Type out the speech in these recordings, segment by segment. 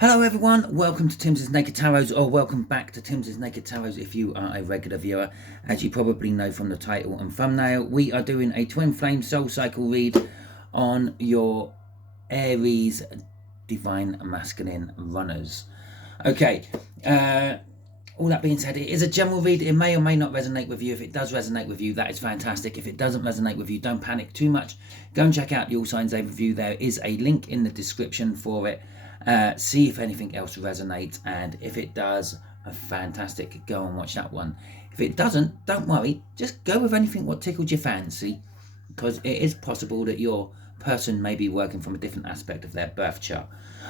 Hello everyone, welcome to Timsy Naked Tarot, or welcome back to Timsy Naked Tarot if you are a regular viewer. As you probably know from the title and thumbnail, we are doing a twin flame soul cycle read on your Aries divine masculine runners. Okay, all that being said, it is a general read. It may or may not resonate with you. If it does resonate with you, that is fantastic. If it doesn't resonate with you, don't panic too much. Go and check out the All Signs Overview. There is a link in the description for it. See if anything else resonates, and if it does, fantastic, go and watch that one. If it doesn't, don't worry, just go with anything what tickled your fancy, because it is possible that your person may be working from a different aspect of their birth chart.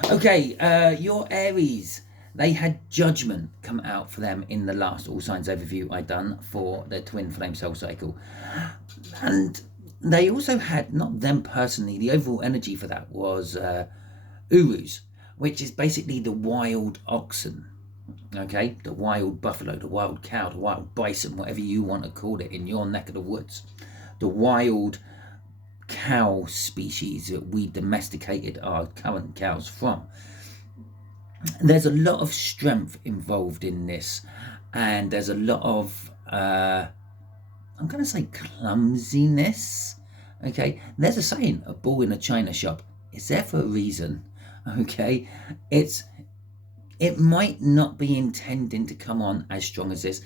Okay, your Aries, they had Judgment come out for them in the last All Signs Overview I done for the Twin Flame Soul Cycle, and they also had, not them personally, the overall energy for that was Urus, which is basically the wild oxen, okay, the wild buffalo, the wild cow, the wild bison, whatever you want to call it in your neck of the woods, the wild cow species that we domesticated our current cows from. There's a lot of strength involved in this, and there's a lot of I'm going to say clumsiness. Okay, there's a saying, a bull in a china shop is there for a reason. Okay, it might not be intending to come on as strong as this,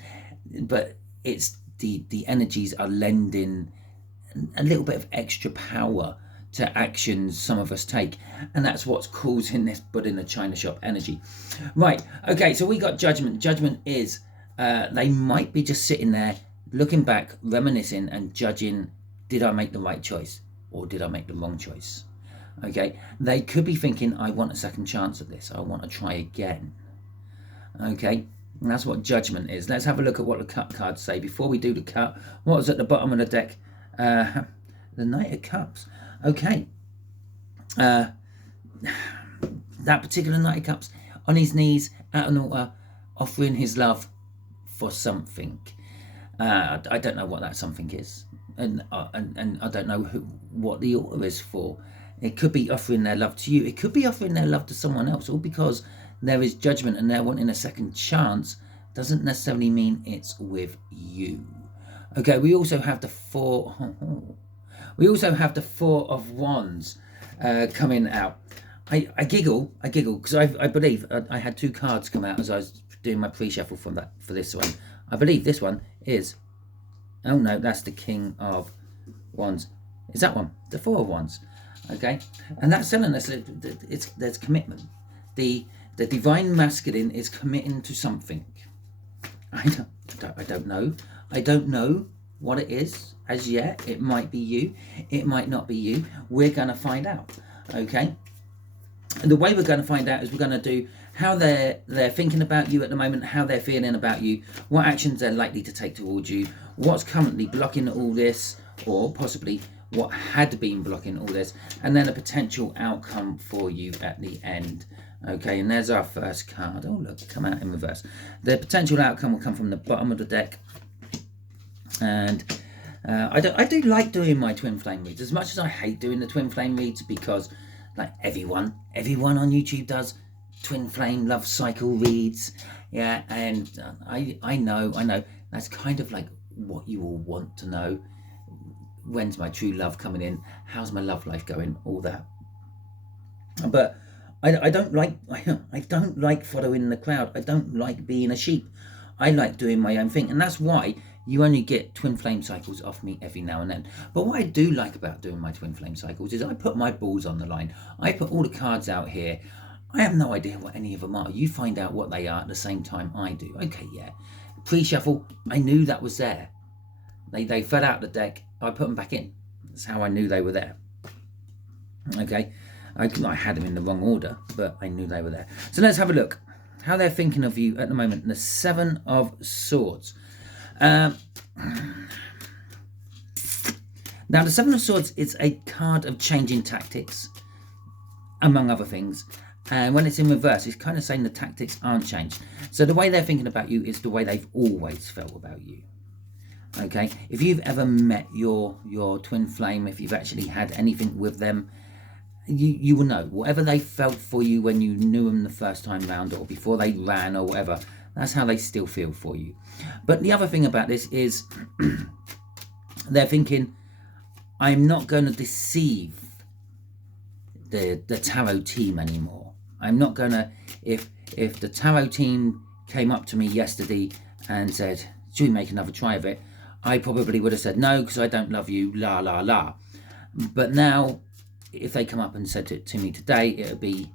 but it's the energies are lending a little bit of extra power to actions some of us take, and that's what's causing this bull in a china shop energy. Right, okay, so we got Judgment. Judgment is they might be just sitting there looking back, reminiscing and judging, did I make the right choice or did I make the wrong choice? Okay, they could be thinking, I want a second chance at this, I want to try again. Okay, and that's what Judgment is. Let's have a look at what the cut cards say before we do the cut. What was at the bottom of the deck? The Knight of Cups. Okay, that particular Knight of Cups, on his knees at an altar, offering his love for something. I don't know what that something is, and I don't know what the altar is for. It could be offering their love to you. It could be offering their love to someone else. All because there is Judgment and they're wanting a second chance doesn't necessarily mean it's with you. Okay, we also have the Four of Wands coming out. I giggle because I believe I had two cards come out as I was doing my pre-shuffle for this one. I believe this one is, oh no, that's the King of Wands. Is that one? The Four of Wands. Okay, and that's telling us that there's commitment. The divine masculine is committing to something. I don't know what it is as yet. It might be you, it might not be you. We're going to find out. Okay, and the way we're going to find out is we're going to do how they're thinking about you at the moment, how they're feeling about you, what actions they're likely to take towards you, what's currently blocking all this, or possibly what had been blocking all this, and then a potential outcome for you at the end. Okay, and there's our first card. Oh look, come out in reverse. The potential outcome will come from the bottom of the deck, and I do like doing my twin flame reads, as much as I hate doing the twin flame reads, because like everyone on YouTube does twin flame love cycle reads. Yeah, and I know that's kind of like what you all want to know. When's my true love coming in? How's my love life going? All that. But I don't like following the crowd. I don't like being a sheep. I like doing my own thing, and that's why you only get twin flame cycles off me every now and then. But what I do like about doing my twin flame cycles is I put my balls on the line. I put all the cards out here. I have no idea what any of them are. You find out what they are at the same time I do. Okay, yeah. Pre-shuffle, I knew that was there. They fell out the deck. I put them back in. That's how I knew they were there. Okay, I had them in the wrong order, but I knew they were there. So let's have a look how they're thinking of you at the moment. The Seven of Swords. Now the Seven of Swords is a card of changing tactics, among other things. And when it's in reverse, it's kind of saying the tactics aren't changed. So the way they're thinking about you is the way they've always felt about you. Okay, if you've ever met your twin flame, if you've actually had anything with them, you will know. Whatever they felt for you when you knew them the first time round, or before they ran or whatever, that's how they still feel for you. But the other thing about this is they're thinking, I'm not going to deceive the tarot team anymore. I'm not going to, if the tarot team came up to me yesterday and said, should we make another try of it? I probably would have said no, because I don't love you, la la la. But now, if they come up and said it to me today, it would be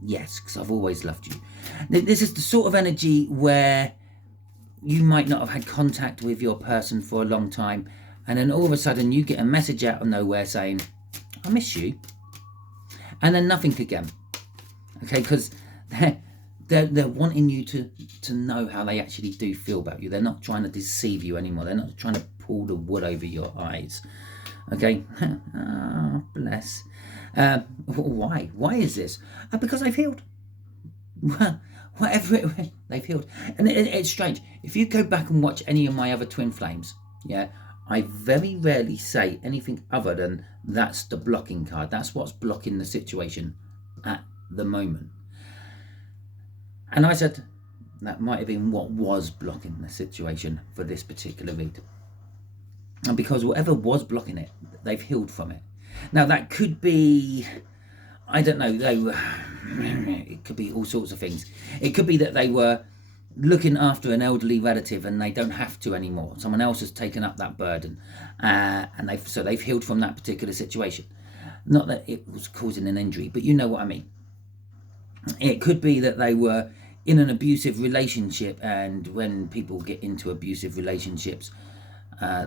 yes, because I've always loved you. This is the sort of energy where you might not have had contact with your person for a long time, and then all of a sudden you get a message out of nowhere saying, I miss you, and then nothing again. Okay, because they're wanting you to know how they actually do feel about you. They're not trying to deceive you anymore. They're not trying to pull the wool over your eyes. Okay, oh, bless. Why? Why is this? Because they've healed. Well, whatever they've healed. And it's strange. If you go back and watch any of my other twin flames, yeah, I very rarely say anything other than that's the blocking card. That's what's blocking the situation at the moment. And I said that might have been what was blocking the situation for this particular read. And because whatever was blocking it, they've healed from it. Now that could be, I don't know, it could be all sorts of things. It could be that they were looking after an elderly relative and they don't have to anymore. Someone else has taken up that burden, and they've healed from that particular situation. Not that it was causing an injury, but you know what I mean. It could be that they were in an abusive relationship, and when people get into abusive relationships,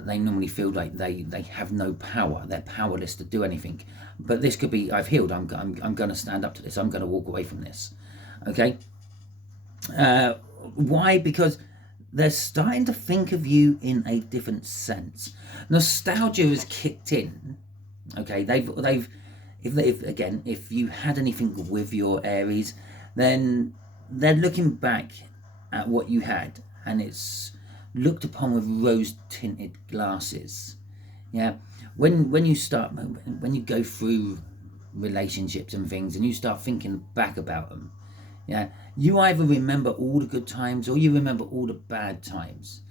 they normally feel like they have no power. They're powerless to do anything. But this could be, I've healed. I'm going to stand up to this. I'm going to walk away from this. Okay. Why? Because they're starting to think of you in a different sense. Nostalgia has kicked in. Okay. If you had anything with your Aries, then they're looking back at what you had, and it's looked upon with rose-tinted glasses. Yeah, when you go through relationships and things, and you start thinking back about them, yeah, you either remember all the good times or you remember all the bad times.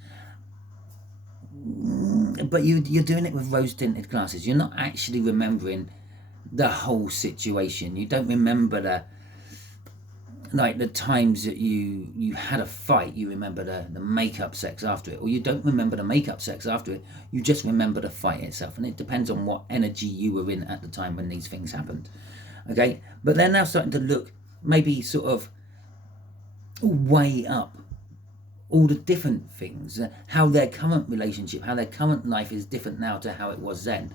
But you're doing it with rose-tinted glasses. You're not actually remembering the whole situation. You don't remember the times that you had a fight. You remember the make-up sex after it, or you don't remember the make-up sex after it. You just remember the fight itself, and it depends on what energy you were in at the time when these things happened. Okay, but they're now starting to look, maybe sort of weigh up all the different things, how their current relationship, how their current life is different now to how it was then,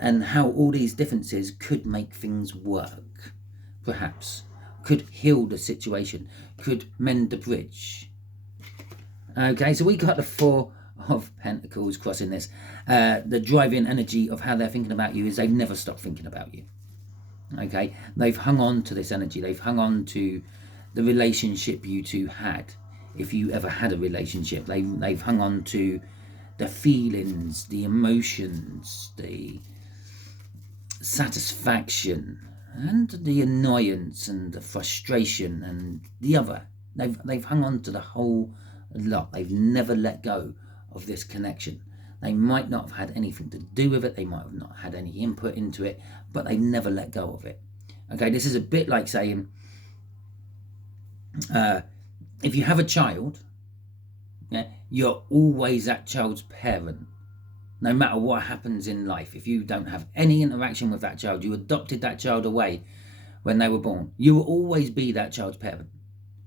and how all these differences could make things work, perhaps, could heal the situation, could mend the bridge. Okay, so we got the Four of Pentacles crossing this. The driving energy of how they're thinking about you is they've never stopped thinking about you. Okay, they've hung on to this energy. They've hung on to the relationship you two had, if you ever had a relationship. They've hung on to the feelings, the emotions, the satisfaction, and the annoyance and the frustration and the other. They've hung on to the whole lot. They've never let go of this connection. They might not have had anything to do with it. They might have not had any input into it, but they never let go of it. Okay, this is a bit like saying, if you have a child, yeah, you're always that child's parent. No matter what happens in life, if you don't have any interaction with that child, you adopted that child away when they were born, you will always be that child's parent.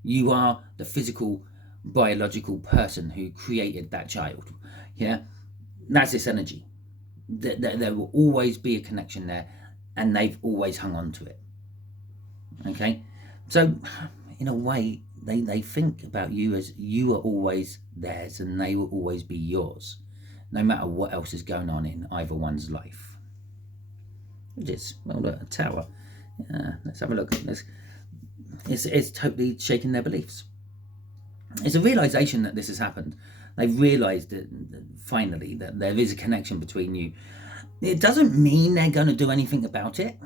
You are the physical, biological person who created that child. Yeah, that's this energy. There will always be a connection there, and they've always hung on to it. Okay, so in a way, they think about you as you are always theirs, and they will always be yours, no matter what else is going on in either one's life. It is, well, a tower. Let's have a look at this. It's totally shaking their beliefs. It's a realization that this has happened. They've realized that finally that there is a connection between you. It doesn't mean they're going to do anything about it.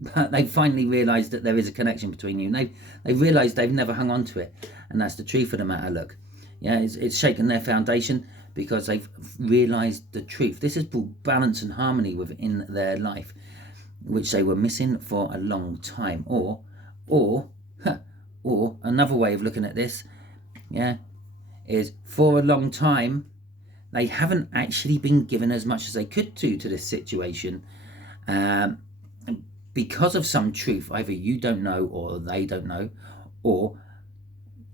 but they finally realised that there is a connection between you. And they've realised they've never hung on to it. And that's the truth of the matter. Look, yeah, it's shaken their foundation because they've realised the truth. This has brought balance and harmony within their life, which they were missing for a long time. Or another way of looking at this, yeah, is for a long time they haven't actually been given as much as they could to this situation, because of some truth either you don't know or they don't know, or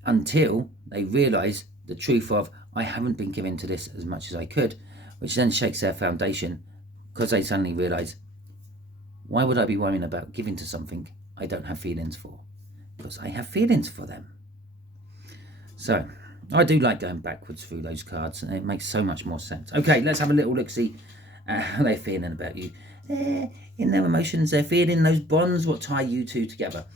until they realise the truth of, I haven't been given to this as much as I could, which then shakes their foundation, because they suddenly realise, why would I be worrying about giving to something I don't have feelings for? Because I have feelings for them. So I do like going backwards through those cards, and it makes so much more sense. Okay, let's have a little look-see at how they're feeling about you. In their emotions, they're feeling those bonds, what tie you two together.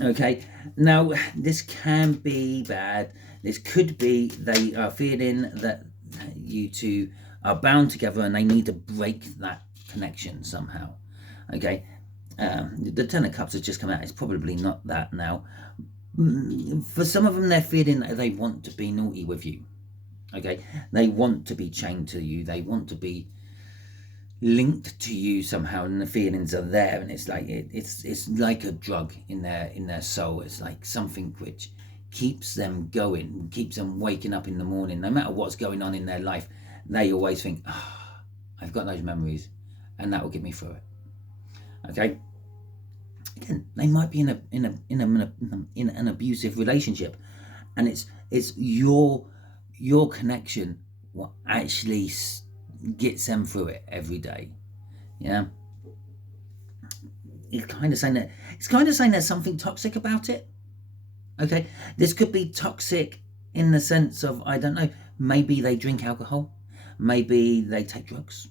Okay, now this can be bad. This could be they are feeling that you two are bound together and they need to break that connection somehow. Okay, the Ten of Cups has just come out. It's probably not that now. For some of them, they're feeling that they want to be naughty with you. Okay, they want to be chained to you. They want to be linked to you somehow, and the feelings are there. And it's like it's like a drug in their soul. It's like something which keeps them going, keeps them waking up in the morning. No matter what's going on in their life, they always think, I've got those memories, and that will get me through it. Okay. Again, they might be in an abusive relationship, and it's your connection what actually gets them through it every day. Yeah, it's kind of saying there's something toxic about it. Okay, this could be toxic in the sense of, I don't know, maybe they drink alcohol, maybe they take drugs,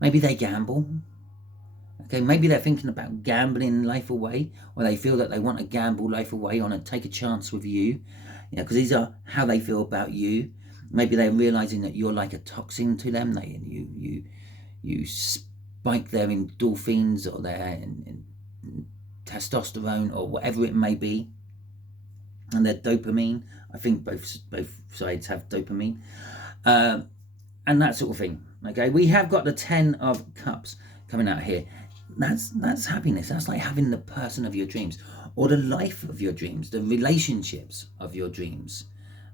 maybe they gamble. Okay, maybe they're thinking about gambling life away, or they feel that they want to gamble life away on and take a chance with you, because these are how they feel about you. Maybe they're realizing that you're like a toxin to them. You spike their endorphins or their testosterone or whatever it may be, and their dopamine. I think both sides have dopamine, and that sort of thing. Okay, we have got the 10 of Cups coming out here. That's happiness. That's like having the person of your dreams, or the life of your dreams, the relationships of your dreams.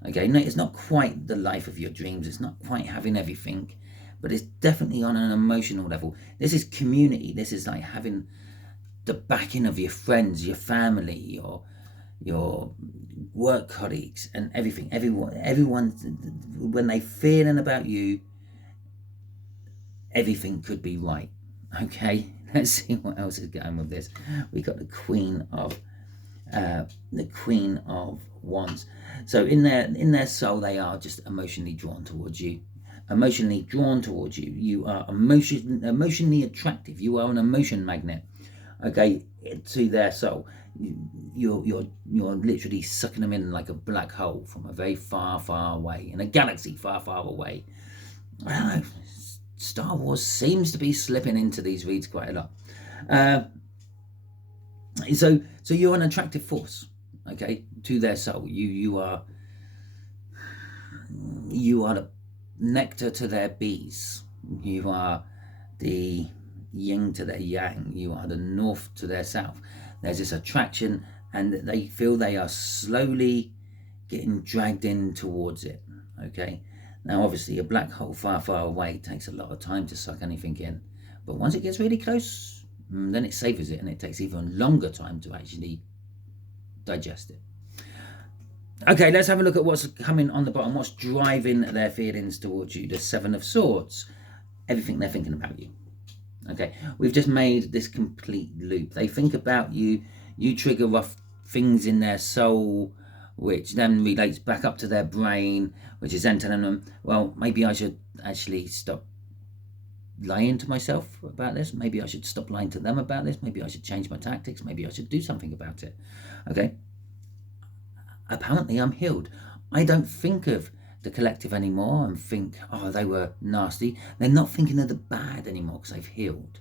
Okay, no, it's not quite the life of your dreams. It's not quite having everything, but it's definitely on an emotional level. This is community. This is like having the backing of your friends, your family, your work colleagues, and everything. Everyone, when they're feeling about you, everything could be right. Okay, let's see what else is going with this. We got the Queen of Wands. So in their soul, they are just emotionally drawn towards you. Emotionally drawn towards you. You are emotionally attractive. You are an emotion magnet. Okay, to their soul. You're literally sucking them in like a black hole from a very far, far away, in a galaxy far, far away. I don't know. Star Wars seems to be slipping into these reads quite a lot. So you're an attractive force, okay, to their soul. You are the nectar to their bees. You are the yin to their yang. You are the north to their south. There's this attraction, and they feel they are slowly getting dragged in towards it. Okay. Now, obviously, a black hole far, far away takes a lot of time to suck anything in. But once it gets really close, then it savors it, and it takes even longer time to actually digest it. Okay, let's have a look at what's coming on the bottom. What's driving their feelings towards you? The Seven of Swords. Everything they're thinking about you. Okay, we've just made this complete loop. They think about you. You trigger rough things in their soul, which then relates back up to their brain, which is then telling them, well, maybe I should actually stop lying to myself about this. Maybe I should stop lying to them about this. Maybe I should change my tactics. Maybe I should do something about it. Okay? Apparently I'm healed. I don't think of the collective anymore and think, oh, they were nasty. They're not thinking of the bad anymore because they've healed.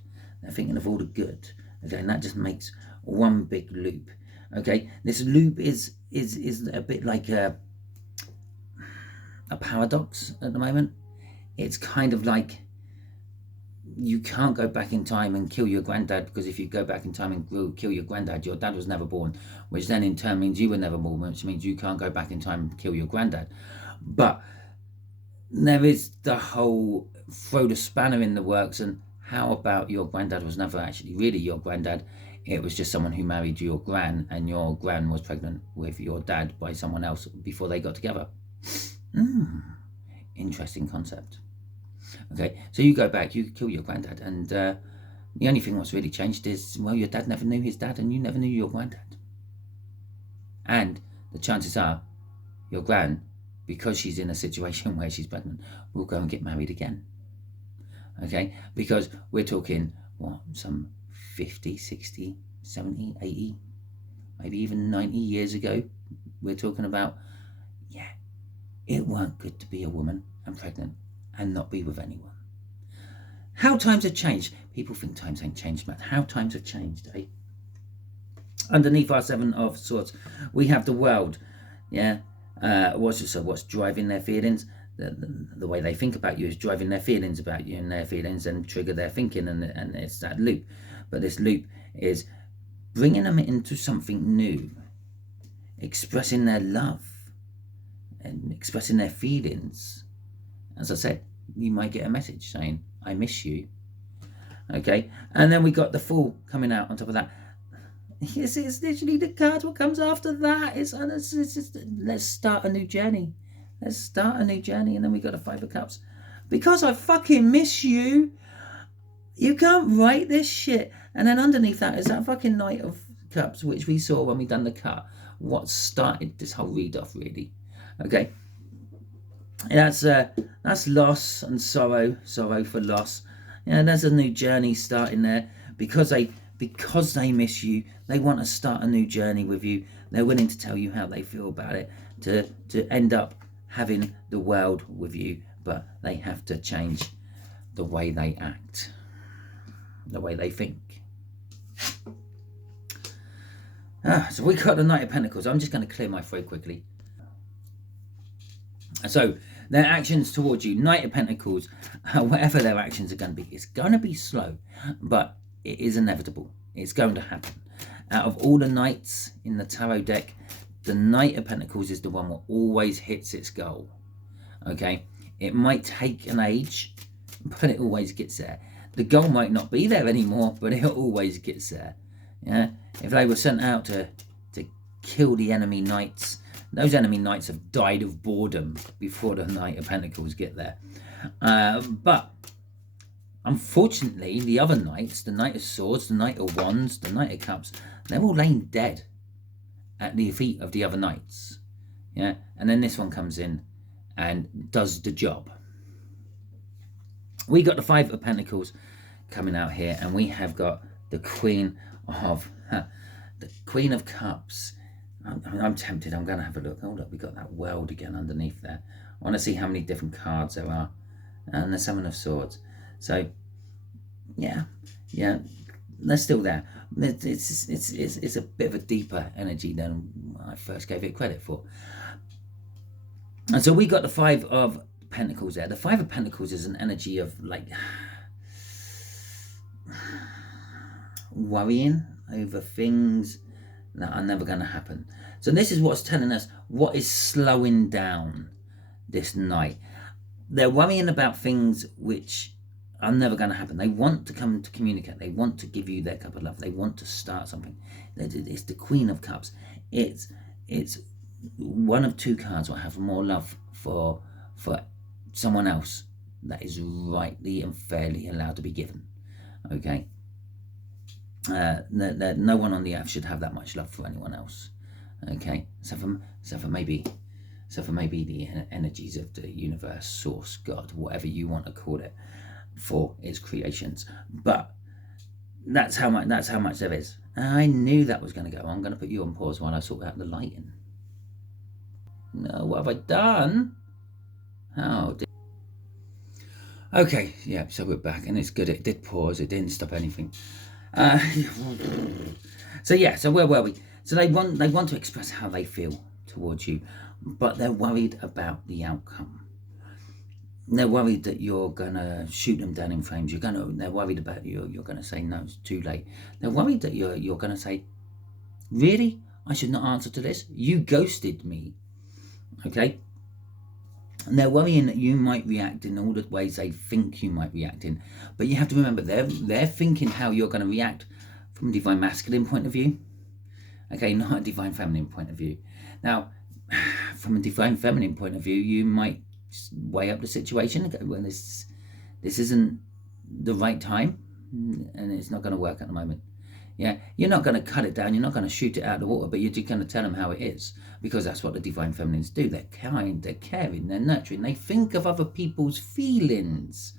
They're thinking of all the good. Okay, and that just makes one big loop. Okay, this loop is a bit like a paradox at the moment. It's kind of like you can't go back in time and kill your granddad, because if you go back in time and kill your granddad, your dad was never born, which then in turn means you were never born, which means you can't go back in time and kill your granddad. But there is the whole throw the spanner in the works, and how about your granddad was never actually really your granddad? It was just someone who married your gran, and your gran was pregnant with your dad by someone else before they got together. Interesting concept. Okay, so you go back, you kill your granddad, and the only thing what's really changed is, well, your dad never knew his dad, and you never knew your granddad. And the chances are your gran, because she's in a situation where she's pregnant, will go and get married again. Okay, because we're talking, what, some 50, 60, 70, 80, maybe even 90 years ago. We're talking about, yeah, it weren't good to be a woman and pregnant and not be with anyone. How times have changed. People think times ain't changed, man. How times have changed, eh? Underneath our Seven of Swords, we have the world. Yeah. What's driving their feelings? The way they think about you is driving their feelings about you, and their feelings and trigger their thinking, and it's that loop. But this loop is bringing them into something new, expressing their love and expressing their feelings. As I said, you might get a message saying, I miss you. Okay, and then we got the Fool coming out on top of that. It's literally the card what comes after that. It's just, let's start a new journey. Let's start a new journey. And then we got a Five of Cups. Because I fucking miss you. You can't write this shit. And then underneath that is that fucking Knight of Cups, which we saw when we done the cut. What started this whole read off, really. Okay. That's loss and sorrow for loss. Yeah, there's a new journey starting there, because they miss you. They want to start a new journey with you. They're willing to tell you how they feel about it, to end up having the world with you, but they have to change the way they act, the way they think. So we got the Knight of Pentacles. I'm just going to clear my throat quickly. So their actions towards you, Knight of Pentacles, whatever their actions are going to be, it's going to be slow, but it is inevitable. It's going to happen. Out of all the knights in the tarot deck, the Knight of Pentacles is the one that always hits its goal. Okay, it might take an age, but it always gets there. The goal might not be there anymore, but it always gets there. Yeah, if they were sent out to kill the enemy knights, those enemy knights have died of boredom before the Knight of Pentacles get there. But unfortunately, the other knights, the Knight of Swords, the Knight of Wands, the Knight of Cups, they're all laying dead at the feet of the other knights. Yeah, and then this one comes in and does the job. We got the Five of Pentacles coming out here, and we have got the Queen of Cups. I'm tempted. I'm going to have a look. Hold up, we got that world again underneath there. I want to see how many different cards there are, and the Seven of Swords. So, yeah, they're still there. It's a bit of a deeper energy than I first gave it credit for. And so we got the Five of Pentacles there. The Five of Pentacles is an energy of like worrying over things that are never going to happen. So this is what's telling us what is slowing down this night. They're worrying about things which are never going to happen. They want to come to communicate. They want to give you their cup of love. They want to start something. It's the Queen of Cups. It's one of two cards will have more love for someone else that is rightly and fairly allowed to be given. Okay. No one on the earth should have that much love for anyone else. Okay. So for maybe the energies of the universe, source, God, whatever you want to call it, for its creations. But that's how much there is. I knew that was going to go. I'm going to put you on pause while I sort out the lighting. No, what have I done? Oh, dear. Okay, yeah, so we're back, and it's good. It did pause. It didn't stop anything. So yeah, so where were we? So they want to express how they feel towards you, but they're worried about the outcome. They're worried that you're gonna shoot them down in flames. They're worried about you're gonna say no, it's too late. They're worried that you're gonna say, really, I should not answer to this. You ghosted me, okay? And they're worrying that you might react in all the ways they think you might react in. But you have to remember, they're thinking how you're going to react from a divine masculine point of view, okay, not a divine feminine point of view. Now, from a divine feminine point of view, you might weigh up the situation and go, well, this isn't the right time, and it's not going to work at the moment. Yeah, you're not going to cut it down, you're not going to shoot it out of the water, but you're just going to tell them how it is, because that's what the divine feminines do. They're kind, they're caring, they're nurturing, they think of other people's feelings.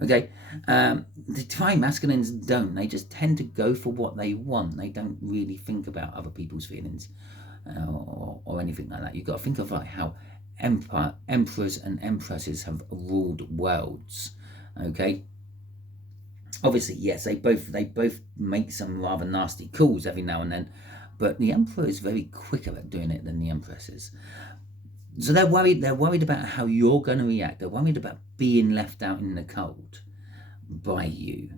Okay, the divine masculines don't. They just tend to go for what they want. They don't really think about other people's feelings or anything like that. You've got to think of like how emperors and empresses have ruled worlds. Okay, obviously, yes, they both make some rather nasty calls every now and then, but the emperor is very quicker at doing it than the empress is. So they're worried about how you're going to react. They're worried about being left out in the cold by you,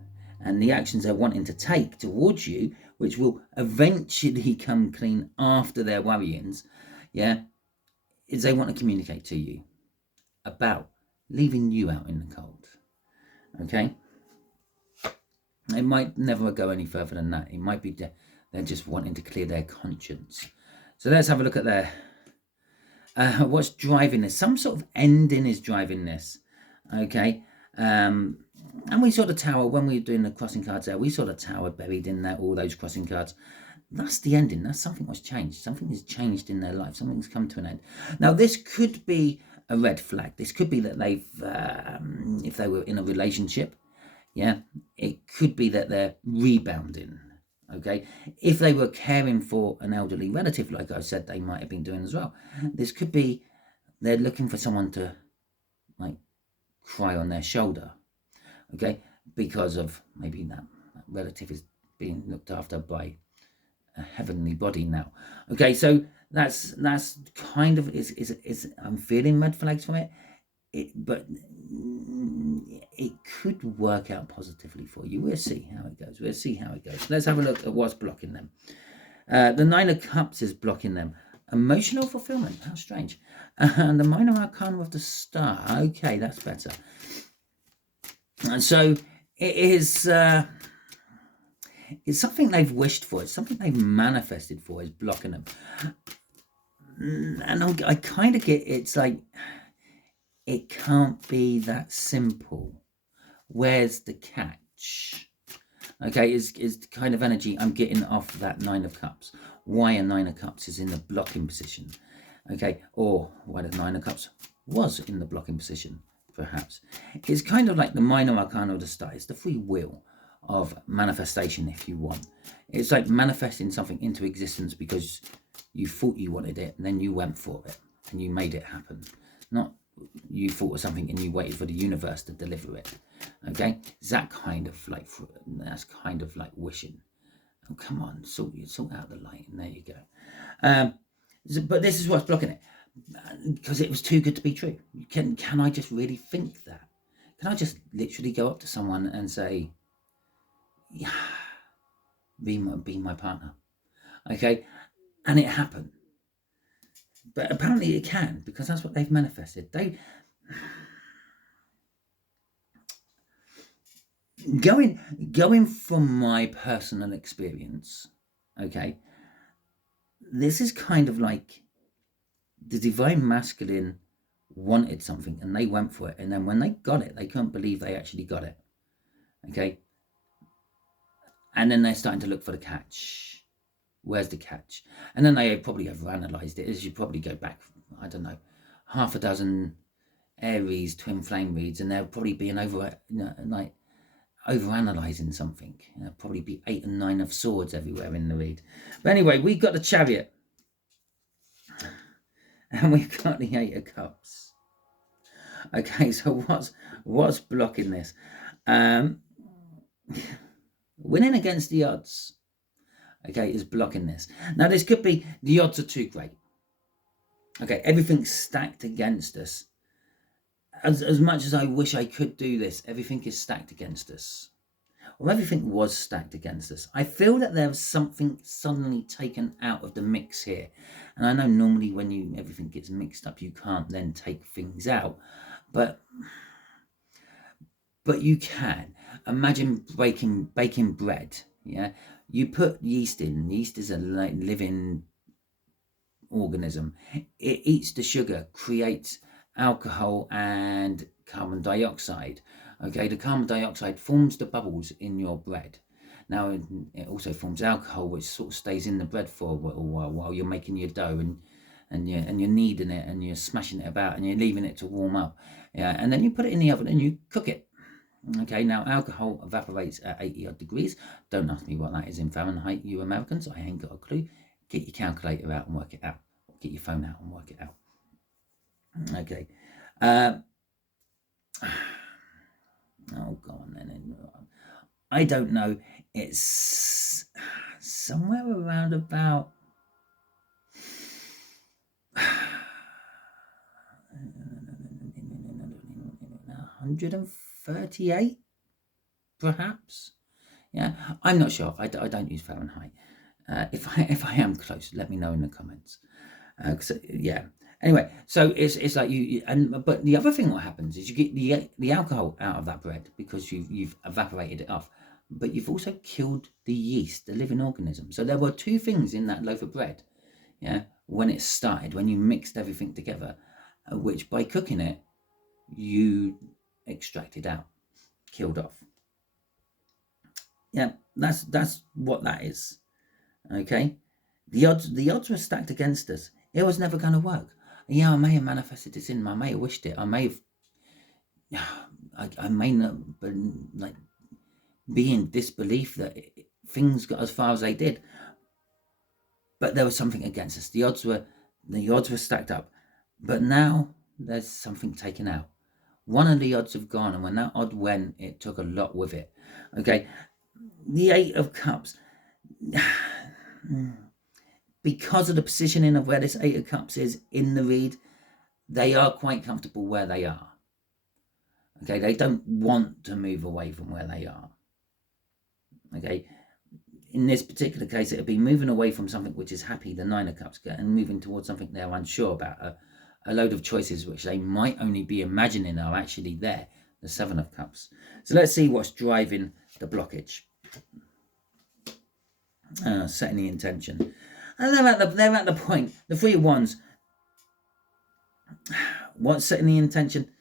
and the actions they're wanting to take towards you, which will eventually come clean after their worryings, yeah, is they want to communicate to you about leaving you out in the cold. Okay, it might never go any further than that. It might be they're just wanting to clear their conscience. So let's have a look at their what's driving this. Some sort of ending is driving this. Okay, and we saw the tower when we were doing the crossing cards there. We saw the tower buried in there, all those crossing cards. That's the ending. That's something was changed. Something has changed in their life. Something's come to an end. Now, this could be a red flag. This could be that they've, if they were in a relationship, yeah, it could be that they're rebounding. Okay, if they were caring for an elderly relative, like I said, they might have been doing as well. This could be they're looking for someone to like cry on their shoulder. Okay, because of maybe that relative is being looked after by a heavenly body now. Okay, so that's kind of is I'm feeling red flags from it. But it could work out positively for you. We'll see how it goes. Let's have a look at what's blocking them. The Nine of Cups is blocking them. Emotional fulfillment. How strange. And the Minor Arcana of the Star. Okay, that's better. And so it is. It's something they've wished for. It's something they've manifested for. Is blocking them. And I kind of get. It's like it can't be that simple. Where's the catch? Okay, is the kind of energy I'm getting off that Nine of Cups. Why a Nine of Cups is in the blocking position. Okay, or why the Nine of Cups was in the blocking position, perhaps. It's kind of like the Minor Arcana of the Star. It's the free will of manifestation, if you want. It's like manifesting something into existence because you thought you wanted it, and then you went for it, and you made it happen. Not you thought of something and you waited for the universe to deliver it. Okay, that's kind of like wishing. Oh, come on, sort out the light, and there you go. But this is what's blocking it, because it was too good to be true. Can I just really think that? Can I just literally go up to someone and say, yeah, be my partner? Okay, and it happened. But apparently it can, because that's what they've manifested. Going from my personal experience, okay, this is kind of like the divine masculine wanted something and they went for it, and then when they got it, they couldn't believe they actually got it. Okay, and then they're starting to look for the catch. Where's the catch? And then they probably overanalyzed it. As you probably go back, I don't know, half a dozen Aries twin flame reads, and they'll probably be overanalyzing something. There'll probably be 8 and 9 of swords everywhere in the read. But anyway, we've got the Chariot, and we've got the 8 of Cups. Okay, so what's blocking this? Um, winning against the odds, okay, is blocking this. Now, this could be the odds are too great. Okay, everything's stacked against us. As much as I wish I could do this, everything is stacked against us. Or everything was stacked against us. I feel that there's something suddenly taken out of the mix here. And I know normally when everything gets mixed up, you can't then take things out. But you can. Imagine baking bread. Yeah, you put yeast in. Yeast is a living organism. It eats the sugar, creates alcohol and carbon dioxide. Okay, the carbon dioxide forms the bubbles in your bread. Now it also forms alcohol, which sort of stays in the bread for a little while you're making your dough and you're kneading it and you're smashing it about and you're leaving it to warm up. Yeah, and then you put it in the oven and you cook it. Okay, now alcohol evaporates at 80 odd degrees. Don't ask me what that is in Fahrenheit, you Americans. I ain't got a clue. Get your calculator out and work it out. Get your phone out and work it out. Okay. Oh, go on then. I don't know. It's somewhere around about 138, perhaps. Yeah, I'm not sure. I don't use Fahrenheit. If I am close, let me know in the comments. Yeah. Anyway, so it's like but the other thing what happens is you get the alcohol out of that bread because you've evaporated it off, but you've also killed the yeast, the living organism. So there were two things in that loaf of bread. Yeah, when it started, when you mixed everything together, which by cooking it, you extracted out, killed off. Yeah, that's what that is. Okay, the odds were stacked against us. It was never going to work. Yeah, I may have manifested this in. I may have wished it. I may have. I may not, but like be in disbelief that things got as far as they did. But there was something against us. The odds were stacked up, but now there's something taken out. One of the odds have gone, and when that odd went, it took a lot with it. Okay, the Eight of Cups. Because of the positioning of where this Eight of Cups is in the read, they are quite comfortable where they are. Okay, they don't want to move away from where they are. Okay, in this particular case, it would be moving away from something which is happy, the Nine of Cups, and moving towards something they're unsure about, a load of choices which they might only be imagining are actually there, the Seven of Cups. So let's see what's driving the blockage. Setting the intention. And they're at the point, the Three of Wands. What's setting the intention?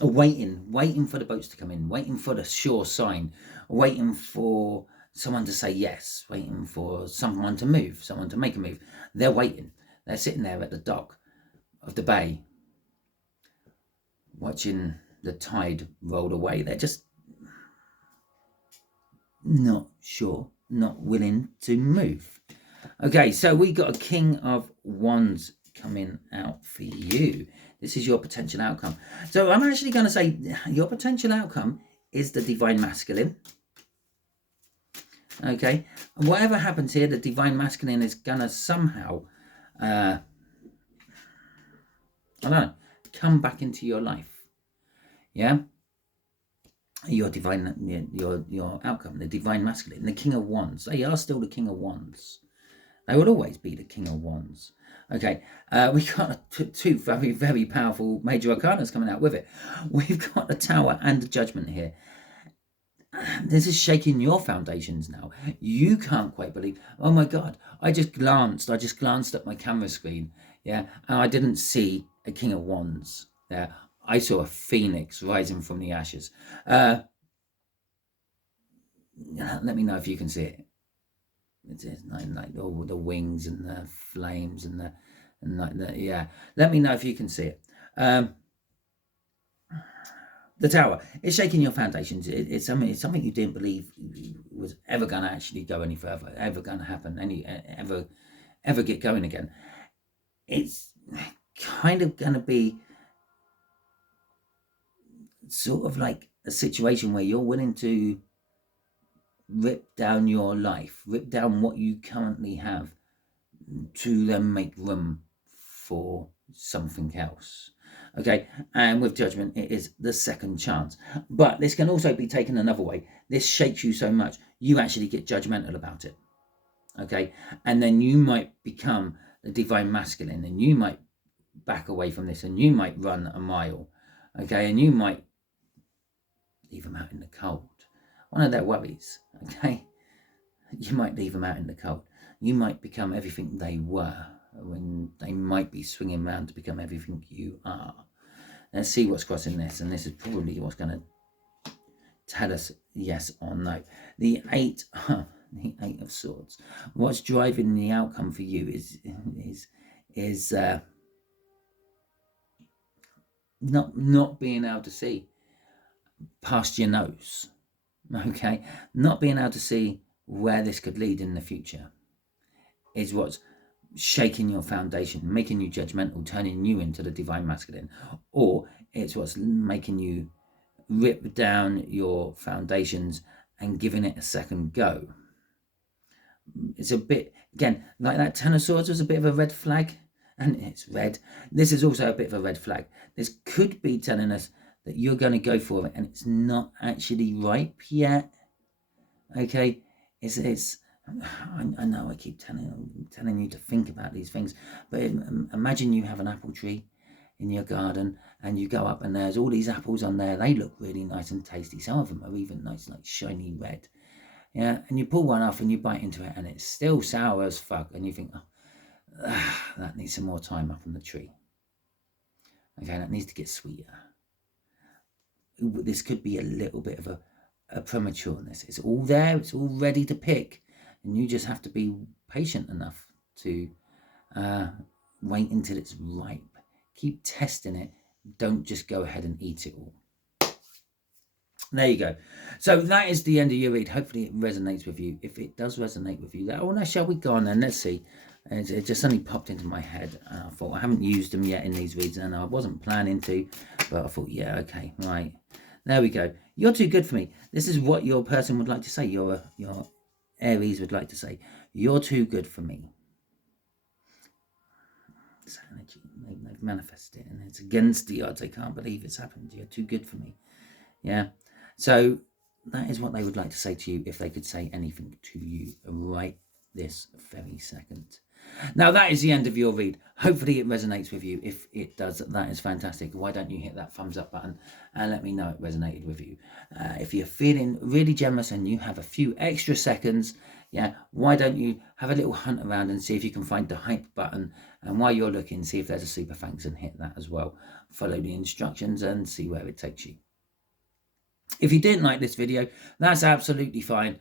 Waiting for the boats to come in, waiting for the sure sign, waiting for someone to say yes, waiting for someone to move, someone to make a move. They're waiting. They're sitting there at the dock of the bay, watching the tide roll away. They're just not sure, not willing to move. Okay, so we got a King of Wands coming out for you. This is your potential outcome. So I'm actually going to say your potential outcome is the Divine Masculine. Okay, and whatever happens here, the Divine Masculine is going to somehow, I don't know, come back into your life. Yeah? Your divine, your outcome, the Divine Masculine, the King of Wands. They are still the King of Wands. They will always be the King of Wands. Okay, we got two very, very powerful major arcanas coming out with it. We've got the Tower and the Judgment here. This is shaking your foundations now. You can't quite believe, oh my God, I just glanced at my camera screen, yeah, and I didn't see a King of Wands there. I saw a phoenix rising from the ashes. Let me know if you can see it. It's like all the wings and the flames and yeah. Let me know if you can see it. The Tower is shaking your foundations. It's something you didn't believe was ever going to actually go any further, ever going to happen, ever get going again. It's kind of going to be sort of like a situation where you're willing to rip down your life, rip down what you currently have, to then make room for something else. Okay, and with judgment, it is the second chance. But this can also be taken another way. This shakes you so much, you actually get judgmental about it. Okay, and then you might become the divine masculine, and you might back away from this, and you might run a mile. Okay, and you might leave them out in the cold. One of their worries. Okay, you might leave them out in the cold. You might become everything they were, when they might be swinging around to become everything you are. Let's see what's crossing this, and this is probably what's going to tell us yes or no. The Eight of Swords. What's driving the outcome for you is not being able to see past your nose. Okay, not being able to see where this could lead in the future is what's shaking your foundation, making you judgmental, turning you into the divine masculine, or it's what's making you rip down your foundations and giving it a second go. It's a bit, again, like that Ten of Swords was a bit of a red flag, and it's red. This is also a bit of a red flag. This could be telling us that you're going to go for it and it's not actually ripe yet. Okay, I know I keep telling you to think about these things, but imagine you have an apple tree in your garden and you go up and there's all these apples on there. They look really nice and tasty. Some of them are even nice, like shiny red. Yeah, and you pull one off and you bite into it and it's still sour as fuck, and you think, oh, that needs some more time up on the tree. Okay, that needs to get sweeter. This could be a little bit of a prematureness. It's all there, it's all ready to pick, and you just have to be patient enough to wait until it's ripe. Keep testing it. Don't just go ahead and eat it all. There you go. So that is the end of your read. Hopefully it resonates with you. If it does resonate with you, oh no, shall we go on then? Let's see. It just suddenly popped into my head. I thought, I haven't used them yet in these reads, and I wasn't planning to, but I thought, yeah, okay, right. There we go. You're too good for me. This is what your person would like to say. Your Aries would like to say. You're too good for me. It's energy. They've manifested it, and it's against the odds. I can't believe it's happened. You're too good for me. Yeah. So that is what they would like to say to you if they could say anything to you right this very second. Now that is the end of your read. Hopefully it resonates with you. If it does, that is fantastic. Why don't you hit that thumbs up button and let me know it resonated with you. If you're feeling really generous and you have a few extra seconds, yeah, why don't you have a little hunt around and see if you can find the hype button, and while you're looking, see if there's a super thanks and hit that as well. Follow the instructions and see where it takes you. If you didn't like this video, that's absolutely fine.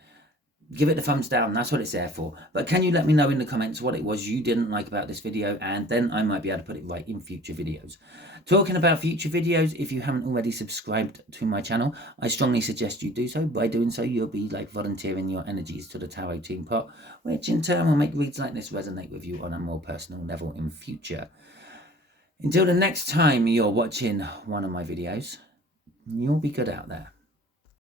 Give it a thumbs down. That's what it's there for. But can you let me know in the comments what it was you didn't like about this video, and then I might be able to put it right in future videos. Talking about future videos, if you haven't already subscribed to my channel, I strongly suggest you do so. By doing so, you'll be like volunteering your energies to the Tarot Team Pot, which in turn will make reads like this resonate with you on a more personal level in future. Until the next time you're watching one of my videos, you'll be good out there.